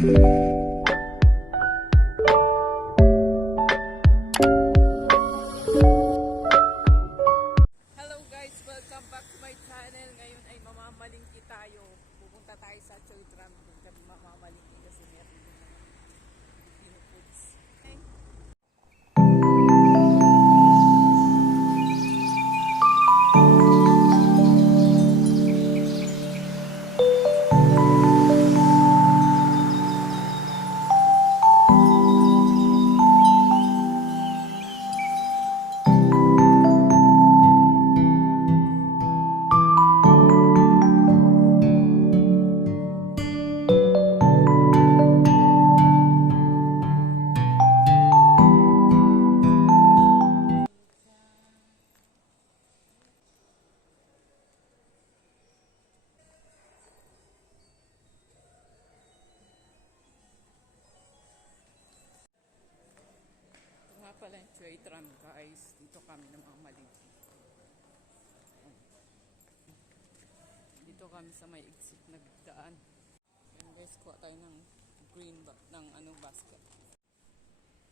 Hello guys, welcome back to my channel. Ngayon ay mamamalingki tayo. Pupunta tayo sa Choy Tram. Doon kami mamamalingki kasi meron din naman Filipino foods. Okay. Ito nga pala yung Choy Tram guys. Dito kami namamalingki. Dito kami sa may exit na daan. Yan guys, kuha tayo ng green basket.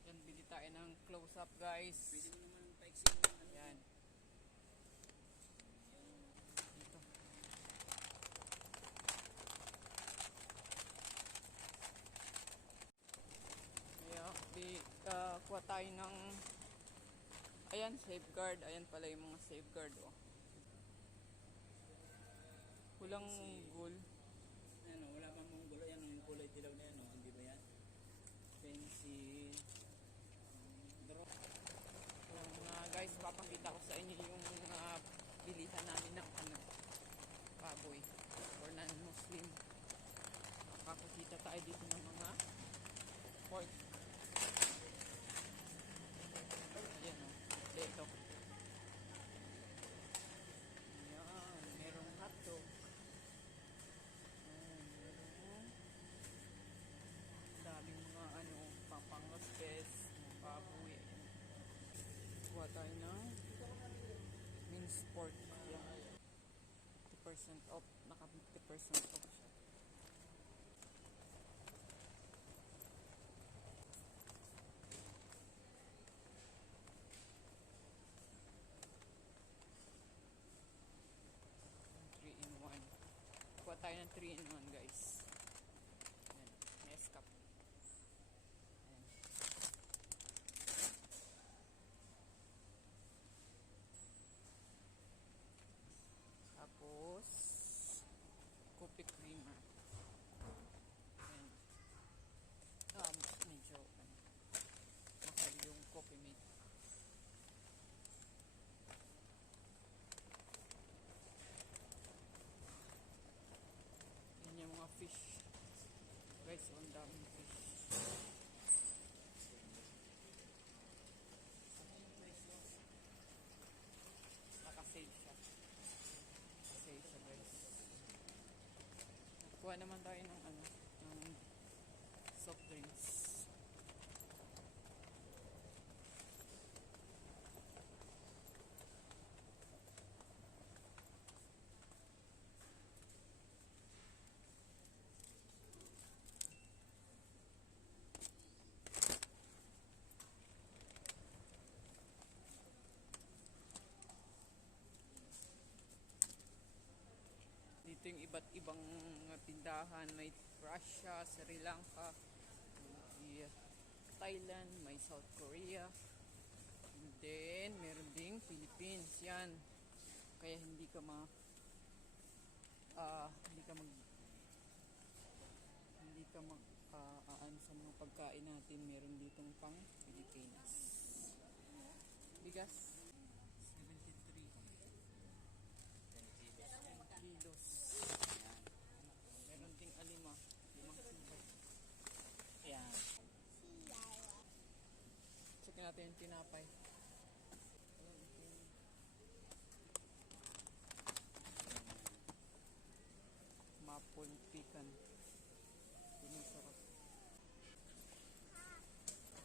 Yan, bili tayo ng close-up guys. Pwede mo naman paiksin yung yan. Dito. Kuha tayo ng ayan, safeguard. Ayan pala yung mga safeguard oh. Kulang gold. Ano, wala pang mong gulo. Yan yung kulay dilaw na yan, no? Hindi ba yan? Pencil. Guys, papakita ko sa inyo yung bilihan namin ng baboy for non-Muslim. Makakakita tayo dito ng mga pork. Ayan o, dito. Ayan, merong hotdog. Daming mga papangaspes, baboy. Kuha tayo ng minced pork. Yan. 50% off. Naka 50% off siya. Kuha tayo ng 3-in-1 guys. Ayan. Nescap. Ayan. Tapos coffee creamer. Ayan. Medyo mahal yung coffee mate. Yan yung mga fish guys, ang daming fish. Nakasave siya. Nakasave siya guys. Kuha naman tayo ng ng soft drinks. Dito yung iba't ibang tindahan. May Russia, Sri Lanka, Thailand, may South Korea. And then, meron ding Philippines. Yan. Kaya hindi ka mag sa mga pagkain natin. Meron ditong pang Pilipinas. Bigas. 73 kilos. Meron ding alima. 5 kilos. Ayan. Check natin yung tinapay. Maple pecan. Sarap.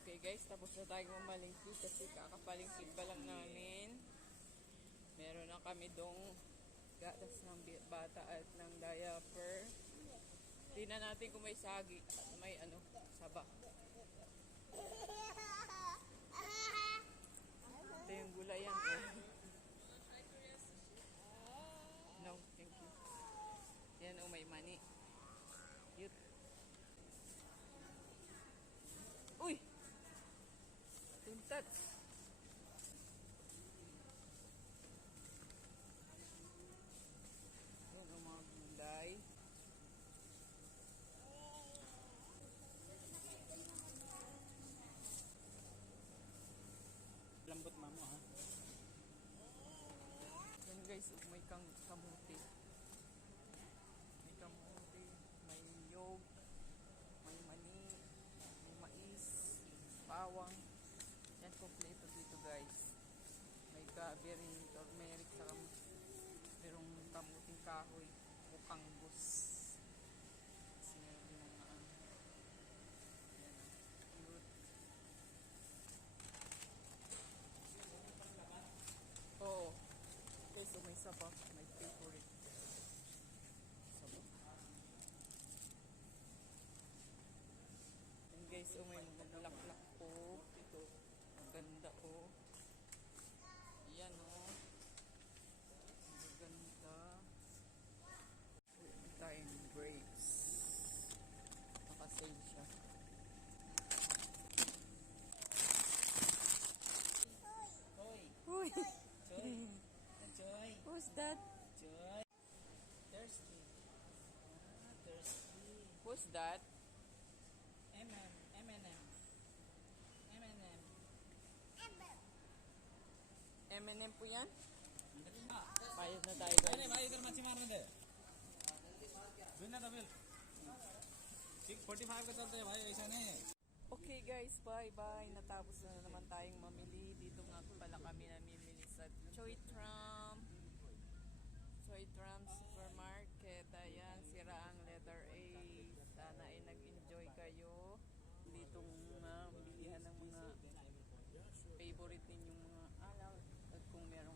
Okay guys, tapos na tayo mamalingki kasi kakapalingki pa lang namin. Meron na kami dong gatas ng bata at ng diaper. Tingnan natin kung may sagi at may ano, saba. Ito yung gulayan. No, thank you. Yan o, may mani. Cute. Uy! Tuntat. Yan o, mga gulay. Lambot mamo ha. Yan guys, may kamuti. May kamuti, may yog, may mani, may mais, bawang. Yan, kompleto dito guys. May gabi rin, turmeric, saka merong kamuting kahoy, bukangbus. Kasi meron din mga ano. Yan, cute. Oo. Okay, so may saba. My favorite. Saba. And guys, so may mga bulaklak po. Ito. Maganda po. Yan o. Maganda. Uy, may tayong grapes. Nakasave siya. Hoy, Uy! Joy. Joy. Who's that? Joy. Thirsty. Thirsty. Who's that? M&M. M&M po yan? हाँ Bayad na tayo नहीं guys. भाई इधर मच्छी मारने दे बिना तो बिल 45 का चलते हैं भाई ऐसा नहीं है Okay guys, bye-bye. Natapos na naman tayong mamili. Dito nga pala kami namimili sa Choi Tram. Choi Tram Supermarket. Ayan, sira ang letter A. Sana ay nag-enjoy kayo. Ditong bilihan ng mga favorite ninyong mga alaw. At kung merong